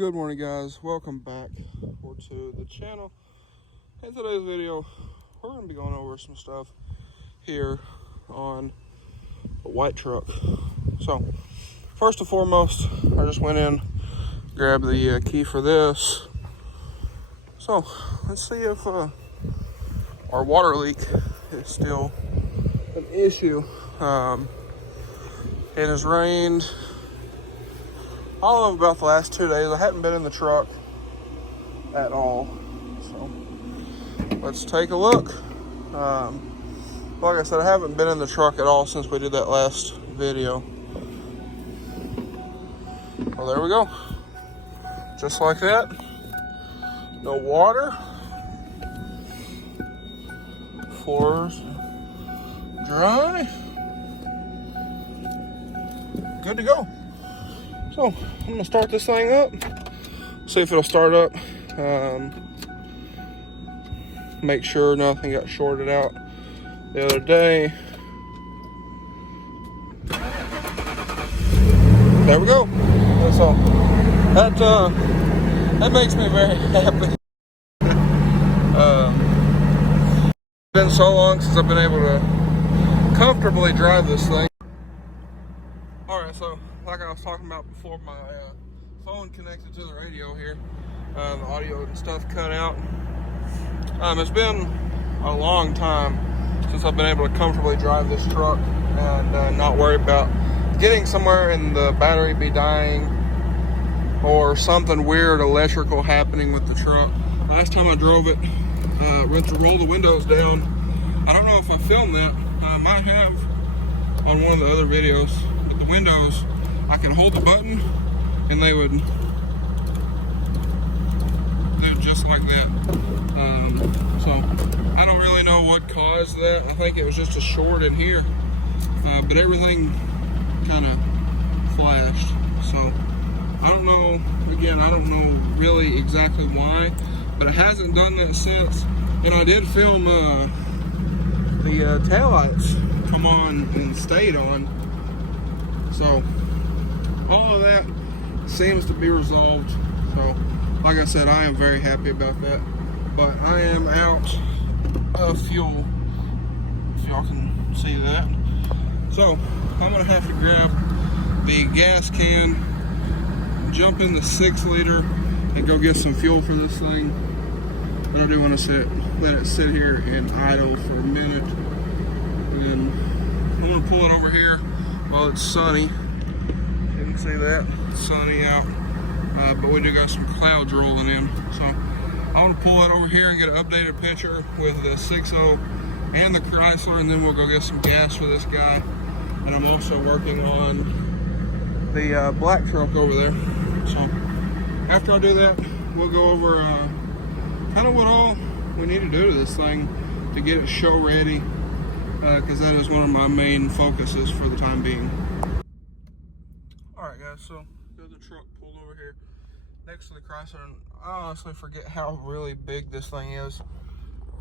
Good morning, guys. Welcome back to the channel. In today's video, we're going to be going over some stuff here on the white truck. So, first and foremost, I just went in, grabbed the key for this. So, let's see if our water leak is still an issue. It has rained all of about the last 2 days. I hadn't been in the truck at all, so let's take a look. Like I said, I haven't been in the truck at all since we did that last video. Well, there we go. Just like that. No water. Floors dry. Good to go. So I'm gonna start this thing up, see if it'll start up. Make sure nothing got shorted out the other day. There we go. So that makes me very happy. It's been so long since I've been able to comfortably drive this thing. All right, so like I was talking about before, my phone connected to the radio here, the audio and stuff cut out. It's been a long time since I've been able to comfortably drive this truck and not worry about getting somewhere and the battery be dying or something weird electrical happening with the truck. Last time I drove it, went to roll the windows down. I don't know if I filmed that. I might have on one of the other videos, but the windows, I can hold the button and they would do just like that. So I don't really know what caused that. I think it was just a short in here, but everything kind of flashed. So I don't know, again, I don't know really exactly why, but it hasn't done that since. And I did film the taillights come on and stayed on. So all of that seems to be resolved. So like I said, I am very happy about that. But I am out of fuel, if y'all can see that. So I'm gonna have to grab the gas can, jump in the 6-liter and go get some fuel for this thing. But I do want to let it sit here and idle for a minute. And I'm gonna pull it over here while it's sunny. You can see that, it's sunny out. But we do got some clouds rolling in. So I'm gonna pull it over here and get an updated picture with the 6.0 and the Chrysler, and then we'll go get some gas for this guy. And I'm also working on the black truck over there. So after I do that, we'll go over kind of what all we need to do to this thing to get it show ready, because that is one of my main focuses for the time being. Alright guys, so got the truck pulled over here next to the Chrysler, and I honestly forget how really big this thing is.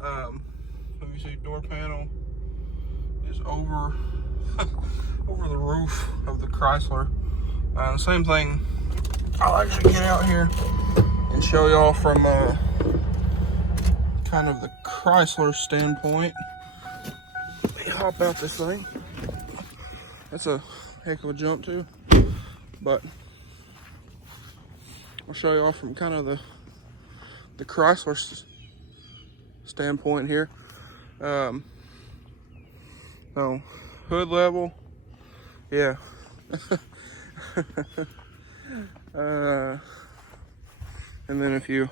Let me see, door panel is over over the roof of the Chrysler. Same thing, I'll actually get out here and show y'all from kind of the Chrysler standpoint. Let me hop out this thing. That's a heck of a jump too, but I'll show y'all from kind of the Chrysler standpoint here. So hood level, yeah. And then if you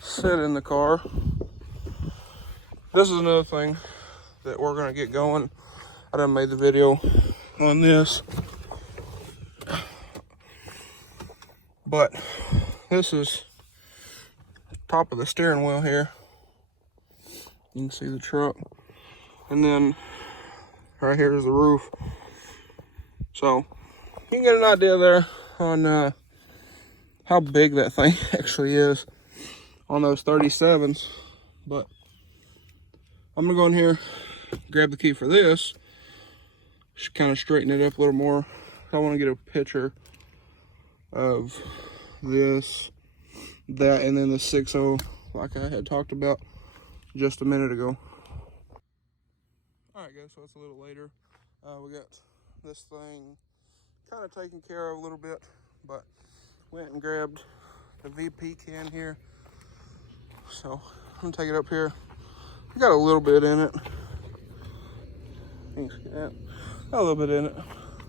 sit in the car, this is another thing that we're gonna get going. I done made the video on this, but this is top of the steering wheel here. You can see the truck, and then right here is the roof. So you can get an idea there on how big that thing actually is on those 37s. But I'm gonna go in here, grab the key for this, just kind of straighten it up a little more. I want to get a picture of this, that, and then the 6.0 like I had talked about just a minute ago. Alright guys, so it's a little later. We got this thing kind of taken care of a little bit, but went and grabbed the VP can here. So I'm gonna take it up here. I got a little bit in it. You can see that. Got a little bit in it.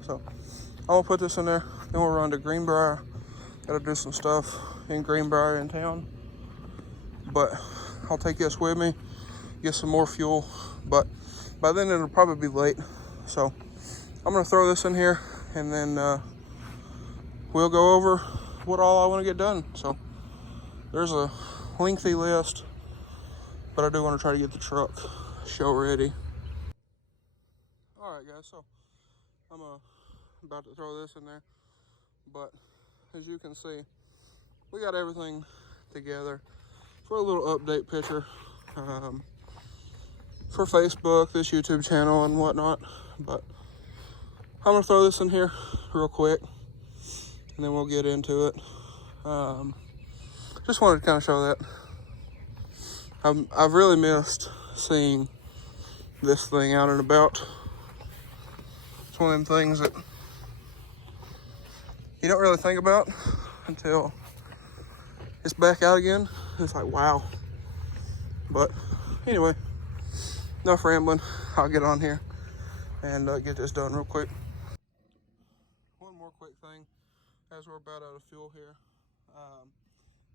So I'm gonna put this in there. Then we'll run to Greenbrier. Gotta do some stuff in Greenbrier in town. But I'll take this with me, get some more fuel. But by then it'll probably be late. So I'm gonna throw this in here, and then we'll go over what all I wanna get done. So there's a lengthy list, but I do wanna try to get the truck show ready. All right guys, so I'm about to throw this in there, but as you can see, we got everything together for a little update picture for Facebook, this YouTube channel and whatnot. But I'm gonna throw this in here real quick, and then we'll get into it. Just wanted to kind of show that I've really missed seeing this thing out and about. It's one of them things that you don't really think about until it's back out again. It's like, wow. But anyway, enough rambling. I'll get on here and get this done real quick. One more quick thing as we're about out of fuel here.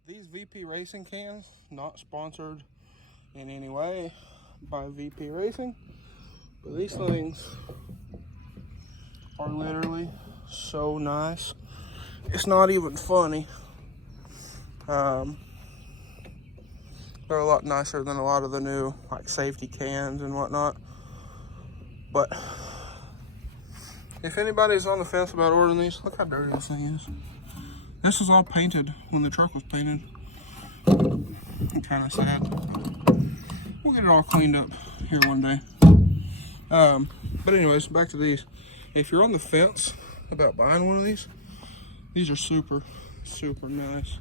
These VP Racing cans, not sponsored in any way by VP Racing, but these things are literally so nice. It's not even funny. They're a lot nicer than a lot of the new like safety cans and whatnot. But if anybody's on the fence about ordering these, look how dirty this thing is. This was all painted when the truck was painted. I'm kind of sad. We'll get it all cleaned up here one day. But anyways, back to these. If you're on the fence about buying one of these are super, super nice.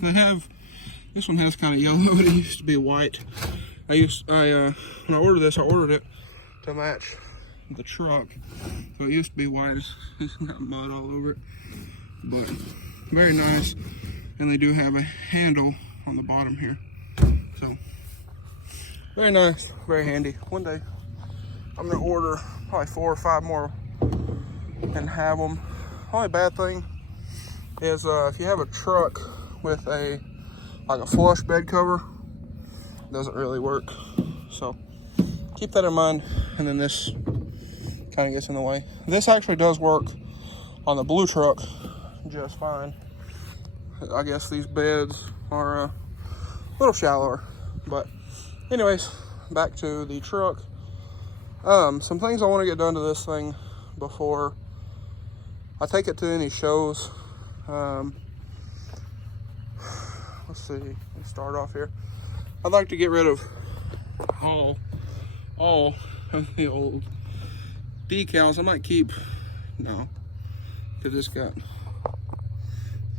They have, this one has kind of yellow. It used to be white. When I ordered this, I ordered it to match the truck. So it used to be white. It's got mud all over it. But very nice. And they do have a handle on the bottom here. So very nice, very handy. One day I'm gonna order probably 4 or 5 more and have them. Only bad thing is if you have a truck with a flush bed cover, it doesn't really work. So keep that in mind. And then this kind of gets in the way. This actually does work on the blue truck just fine. I guess these beds are a little shallower. But anyways, back to the truck. Some things I want to get done to this thing before I take it to any shows. Let's see, let's start off here. I'd like to get rid of all of the old decals. I might keep, no, because it's got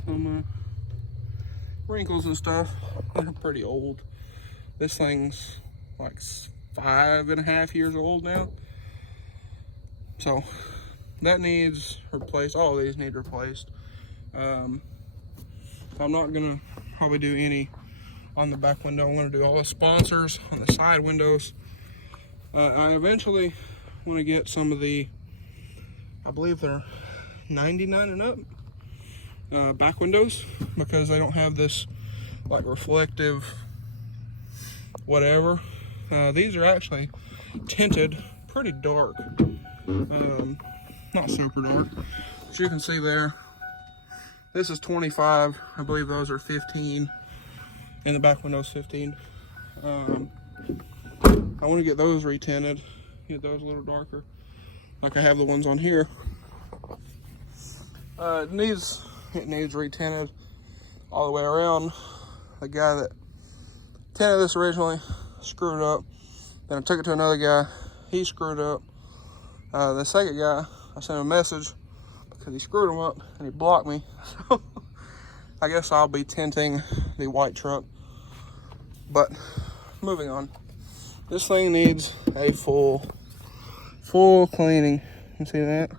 some wrinkles and stuff. They're pretty old. This thing's like 5.5 years old now. So that needs replaced. All of these need replaced. I'm not gonna probably do any on the back window. I'm gonna do all the sponsors on the side windows. I eventually want to get some of the, I believe they're 99 and up back windows, because they don't have this like reflective whatever. These are actually tinted pretty dark, not super dark, but you can see there, this is 25. I believe those are 15, and the back window's 15. I want to get those retinted, get those a little darker, like I have the ones on here. It needs retinted all the way around. The guy that tinted this originally screwed up. Then I took it to another guy. He screwed up. The second guy I sent him a message because he screwed him up and he blocked me. So I guess I'll be tinting the white truck. But moving on. This thing needs a full cleaning. You see that?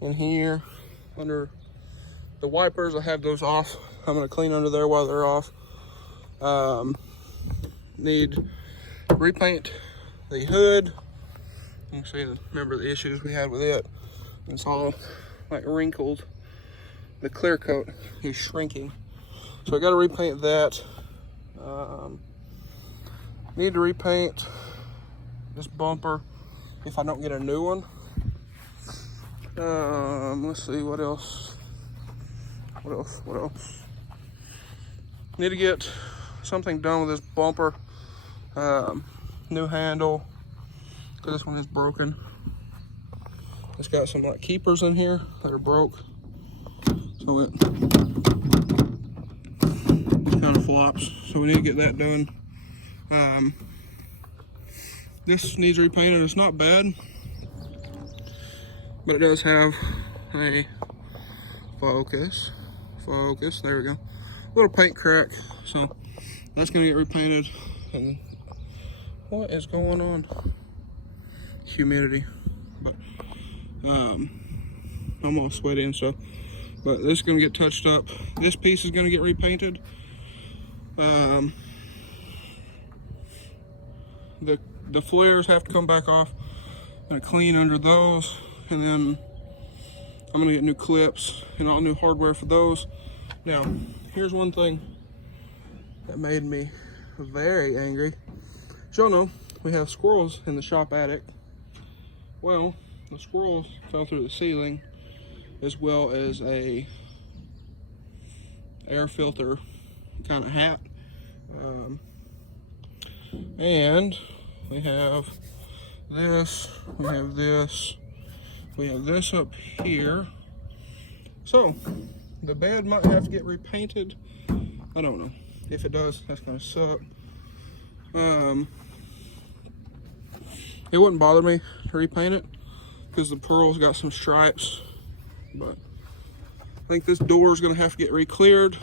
In here, under the wipers, I have those off. I'm gonna clean under there while they're off. Need repaint the hood. You can see, remember the issues we had with it. It's all like wrinkled. The clear coat is shrinking. So I gotta repaint that. Need to repaint this bumper if I don't get a new one. Let's see, what else? Need to get something done with this bumper. New handle, because this one is broken. It's got some like keepers in here that are broke. So it kind of flops. So we need to get that done. This needs repainted. It's not bad, but it does have a focus. There we go. Little paint crack. So that's gonna get repainted. And what is going on? Humidity. But I'm all sweaty and stuff. But this is gonna get touched up. This piece is gonna get repainted. The flares have to come back off. I'm gonna clean under those, and then I'm gonna get new clips and all new hardware for those. Now, here's one thing that made me very angry. As y'all know, we have squirrels in the shop attic. Well, the squirrels fell through the ceiling, as well as a air filter kind of hat. And we have this, we have this up here. So the bed might have to get repainted. I don't know. If it does, that's gonna suck. It wouldn't bother me to repaint it because the pearl's got some stripes, but I think this door is gonna have to get re-cleared.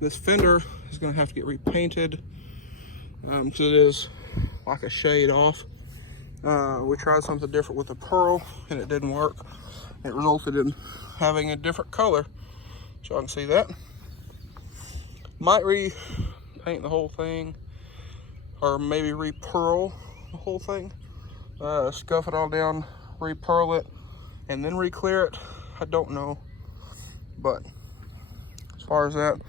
This fender is gonna have to get repainted because it is like a shade off. We tried something different with the pearl and it didn't work. It resulted in having a different color, so I can see that. Might repaint the whole thing, or maybe re-pearl the whole thing. Scuff it all down, re-pearl it, and then re-clear it. I don't know, but as far as that,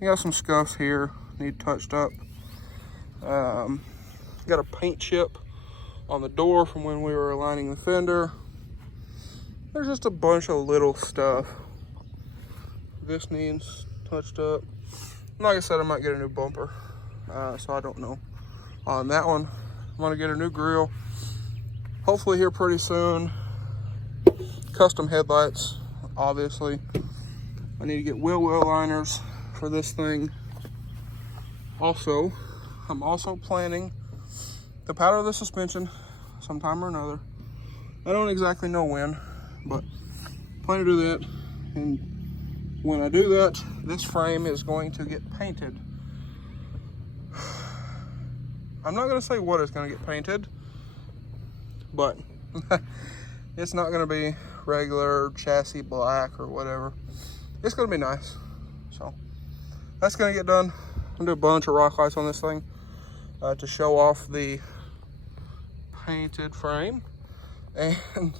you got some scuffs here need touched up. Got a paint chip on the door from when we were aligning the fender. There's just a bunch of little stuff. This needs touched up. Like I said, I might get a new bumper, so I don't know. On that one, I'm gonna get a new grill. Hopefully here pretty soon. Custom headlights, obviously. I need to get wheel liners for this thing. Also, I'm also planning to powder the suspension sometime or another. I don't exactly know when, but plan to do that. And when I do that, this frame is going to get painted. I'm not gonna say what is gonna get painted, but it's not gonna be regular chassis black or whatever. It's gonna be nice. So that's gonna get done. I'm gonna do a bunch of rock lights on this thing to show off the painted frame and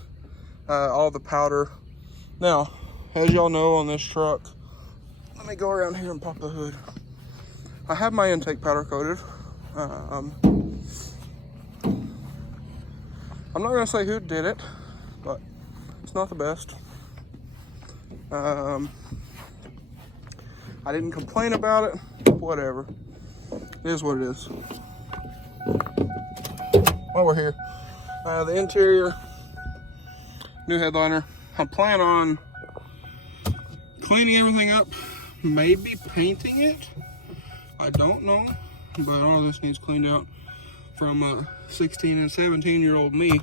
all the powder. Now, as y'all know, on this truck, let me go around here and pop the hood. I have my intake powder coated. I'm not gonna say who did it, but it's not the best. I didn't complain about it. Whatever. It is what it is. While we're here, the interior, new headliner. I plan on cleaning everything up, maybe painting it. I don't know, but all this needs cleaned out from 16 and 17-year-old me.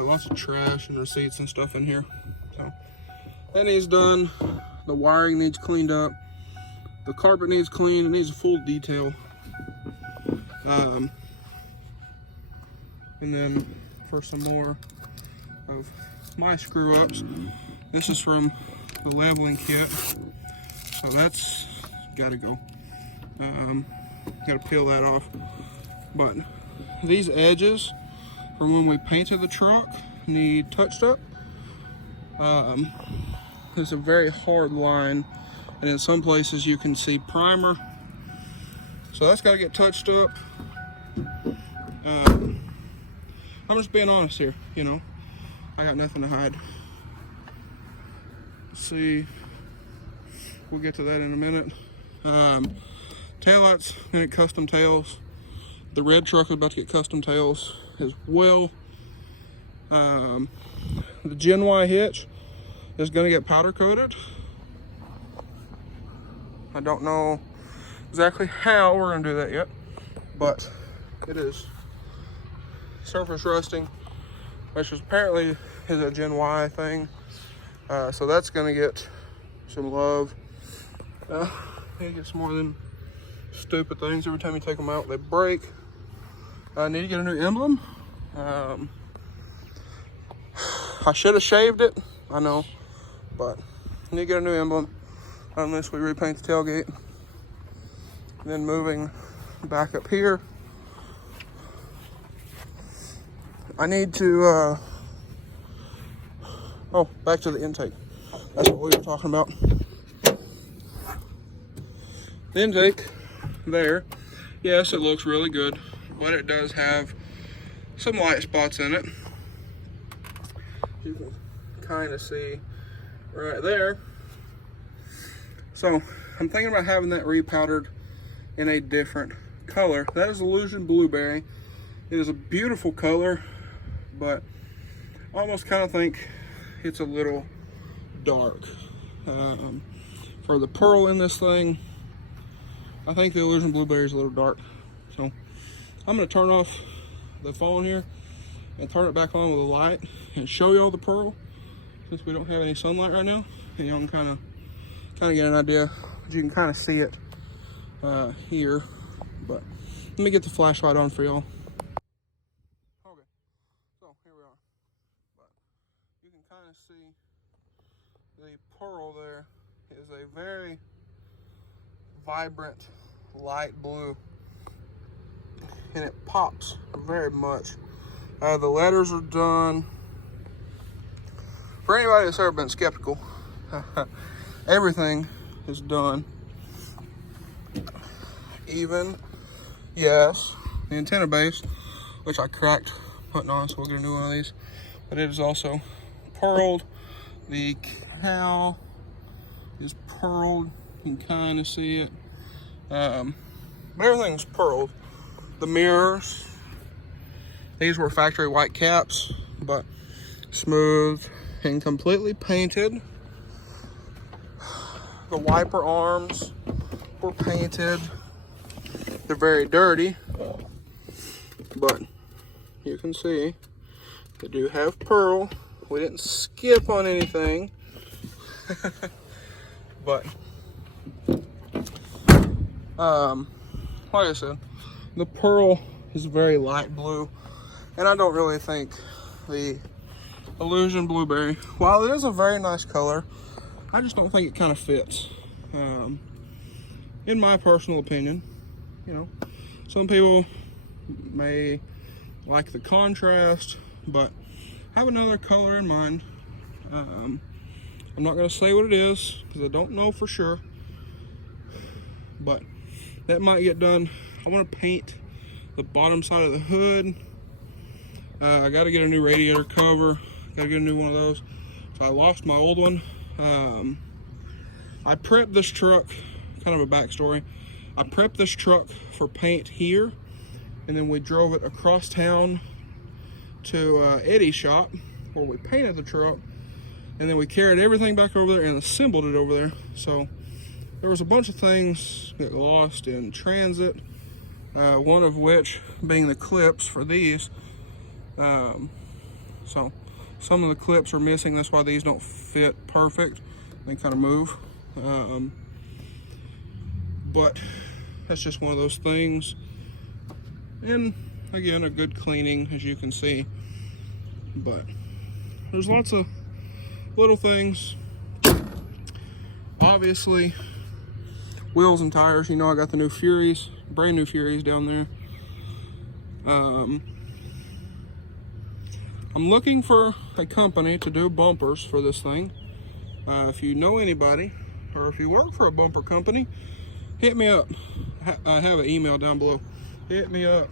Lots of trash and receipts and stuff in here. So that needs done. The wiring needs cleaned up. The carpet needs cleaned. It needs a full detail. And then for some more of my screw ups, this is from the leveling kit. So that's gotta go. Gotta peel that off. But these edges from when we painted the truck need touched up. It's a very hard line, and in some places you can see primer. So that's got to get touched up. I'm just being honest here, you know. I got nothing to hide. Let's see. We'll get to that in a minute. Taillights gonna get custom tails. The red truck is about to get custom tails as well. The Gen Y hitch is gonna get powder coated. I don't know exactly how we're gonna do that yet, but it is surface rusting, which is apparently is a Gen Y thing. So that's gonna get some love. It gets more than stupid things. Every time you take them out, they break. I need to get a new emblem. I should have shaved it, I know, but I need to get a new emblem unless we repaint the tailgate. Then moving back up here, I need to, oh, back to the intake. That's what we were talking about. The intake there, yes, it looks really good, but it does have some light spots in it. You can kind of see right there. So I'm thinking about having that repowdered in a different color. That is Illusion Blueberry. It is a beautiful color, but I almost kind of think it's a little dark. For the pearl in this thing, I think the Illusion Blueberry is a little dark. So I'm going to turn off the phone here and turn it back on with a light and show y'all the pearl, since we don't have any sunlight right now, and y'all can kind of get an idea. You can kind of see it here, but let me get the flashlight on for y'all. Okay, so here we are. But you can kind of see the pearl there is a very vibrant light blue, and it pops very much. The letters are done. For anybody that's ever been skeptical, everything is done. Even, yes, the antenna base, which I cracked putting on, so we'll get a new one of these. But it is also pearled. The cowl is pearled. You can kind of see it. Everything's pearled. The mirrors, these were factory white caps, but smooth and completely painted. The wiper arms were painted. They're very dirty, but you can see they do have pearl. We didn't skip on anything. But like I said, the pearl is very light blue, and I don't really think the Illusion Blueberry, while it is a very nice color, I just don't think it kind of fits. In my personal opinion, you know, some people may like the contrast, but I have another color in mind. I'm not going to say what it is because I don't know for sure, but that might get done. I want to paint the bottom side of the hood. I got to get a new radiator cover. Got to get a new one of those. So I lost my old one. I prepped this truck, kind of a backstory. I prepped this truck for paint here, and then we drove it across town to Yeti's shop where we painted the truck, and then we carried everything back over there and assembled it over there. So there was a bunch of things that lost in transit, one of which being the clips for these. So some of the clips are missing. That's why these don't fit perfect. They kind of move. But that's just one of those things. And again, a good cleaning, as you can see. But there's lots of little things. Obviously, wheels and tires. You know, I got the new Furies, brand new Furies down there. I'm looking for a company to do bumpers for this thing. If you know anybody, or if you work for a bumper company, hit me up. I have an email down below. Hit me up,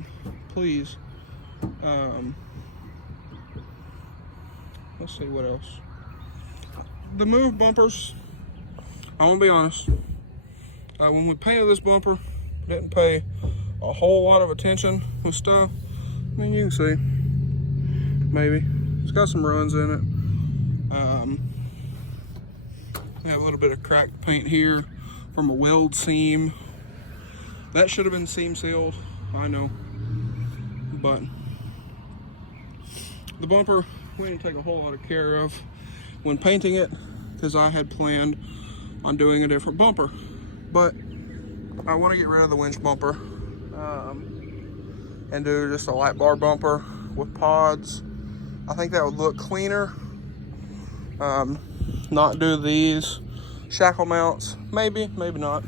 please. Let's see what else. The move bumpers, I'm gonna be honest. When we painted this bumper, didn't pay a whole lot of attention with stuff. I mean, you can see, maybe. It's got some runs in it. We have a little bit of cracked paint here from a weld seam. That should have been seam sealed, I know. But the bumper, we didn't take a whole lot of care of when painting it, because I had planned on doing a different bumper. But I want to get rid of the winch bumper and do just a light bar bumper with pods. I think that would look cleaner. Not do these shackle mounts. Maybe, maybe not.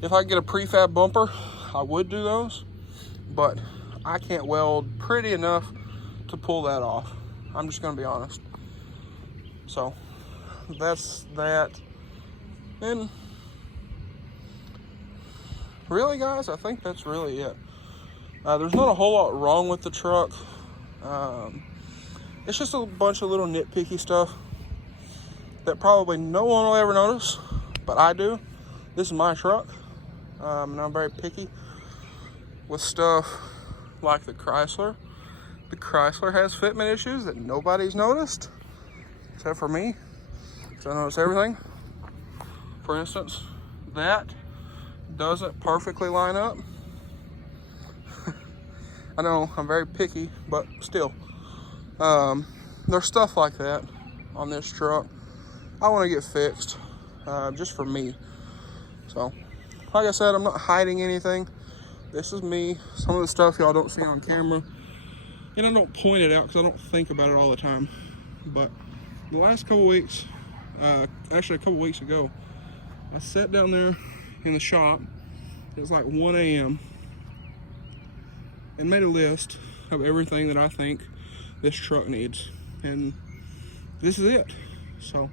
If I get a prefab bumper, I would do those, but I can't weld pretty enough to pull that off. I'm just gonna be honest. So that's that. And really, guys, I think that's really it. There's not a whole lot wrong with the truck. It's just a bunch of little nitpicky stuff that probably no one will ever notice, but I do. This is my truck, and I'm very picky with stuff like the Chrysler. The Chrysler has fitment issues that nobody's noticed, except for me, because I notice everything. For instance, that doesn't perfectly line up. I know I'm very picky, but still. There's stuff like that on this truck I want to get fixed, just for me. So, like I said, I'm not hiding anything. This is me. Some of the stuff y'all don't see on camera, and I don't point it out because I don't think about it all the time. But the last couple weeks, actually a couple weeks ago, I sat down there in the shop. It was like 1 a.m. and made a list of everything that I think this truck needs, and this is it. So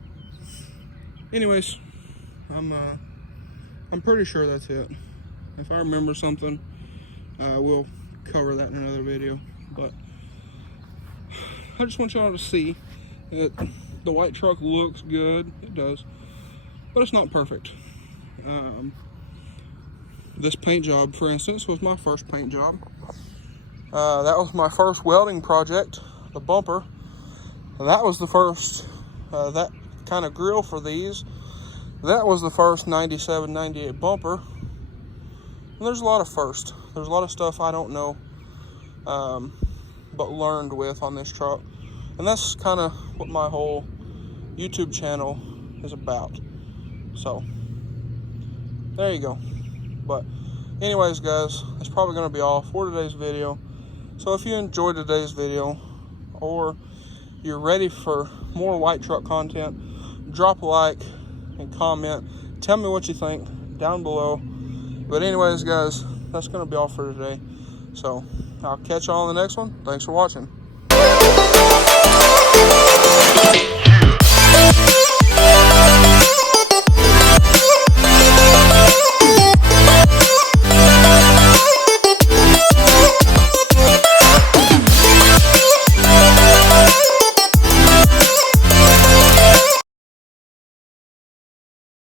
anyways, I'm pretty sure that's it. If I remember something, we'll cover that in another video. But I just want y'all to see that the white truck looks good. It does, but it's not perfect. This paint job, for instance, was my first paint job. That was my first welding project, the bumper. That was the first, that kind of grill for these. That was the first 97, 98 bumper. And there's a lot of firsts. There's a lot of stuff I don't know, but learned with on this truck. And that's kind of what my whole YouTube channel is about. So, there you go. But anyways, guys, that's probably going to be all for today's video. So if you enjoyed today's video, or you're ready for more white truck content, drop a like and comment. Tell me what you think down below. But anyways, guys, that's going to be all for today. So I'll catch y'all on the next one. Thanks for watching.